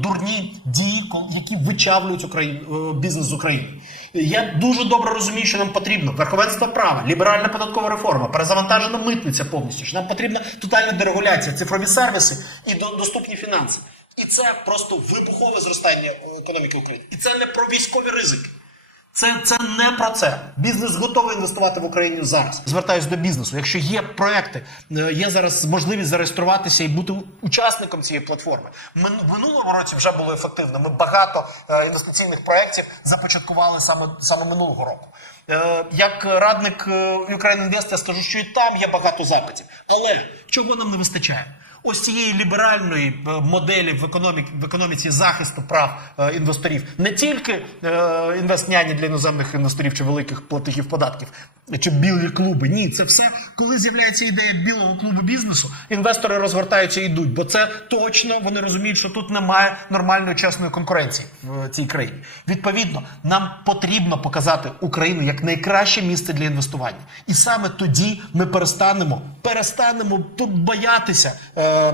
дурні дії, які вичавлюють Україну, е, бізнес з України. Я дуже добре розумію, що нам потрібно верховенство права, ліберальна податкова реформа, перезавантажена митниця повністю. Що нам потрібна тотальна дерегуляція, цифрові сервіси і до- доступні фінанси. І це просто вибухове зростання е, економіки України. І це не про військові ризики. Це, це не про це. Бізнес готовий інвестувати в Україну зараз. Звертаюсь до бізнесу. Якщо є проекти, е, є зараз можливість зареєструватися і бути учасником цієї платформи. Ми в році вже було ефективно. Ми багато е, інвестиційних проєктів започаткували саме саме минулого року. Е, Як радник Ukraine Invest, я скажу, що і там є багато запитів. Але чого нам не вистачає? Ось цієї ліберальної моделі в економіці, в економіці захисту прав інвесторів не тільки інвестняні для іноземних інвесторів чи великих платників податків, чи білі клуби. Ні, це все, коли з'являється ідея білого клубу бізнесу, інвестори розгортаються і йдуть, бо це точно вони розуміють, що тут немає нормальної чесної конкуренції в цій країні. Відповідно, нам потрібно показати Україну як найкраще місце для інвестування, і саме тоді ми перестанемо перестанемо тут боятися е,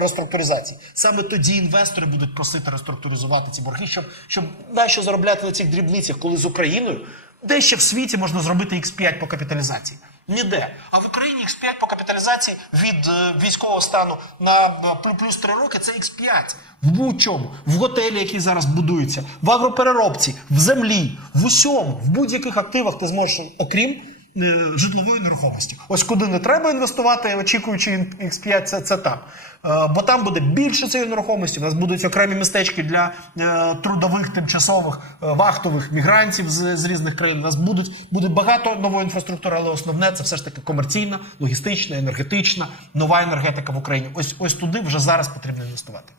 реструктуризації. Саме тоді інвестори будуть просити реструктуризувати ці борги, щоб, щоб нащо заробляти на цих дрібницях, коли з Україною де ще в світі можна зробити X5 по капіталізації? Ніде. А в Україні X5 по капіталізації від е, військового стану на е, плю- плюс 3 роки це X5. В будь-чому. В готелі, який зараз будується, в агропереробці, в землі, в усьому, в будь-яких активах ти зможеш, окрім е, житлової нерухомості. Ось куди не треба інвестувати, очікуючи X5, це, це там. Е, Бо там буде більше цієї нерухомості. У нас будуть окремі містечки для е, трудових, тимчасових, вахтових мігрантів з, з різних країн. У нас будуть буде багато нової інфраструктури, але основне це все ж таки комерційна, логістична, енергетична, нова енергетика в Україні. Ось ось туди вже зараз потрібно інвестувати.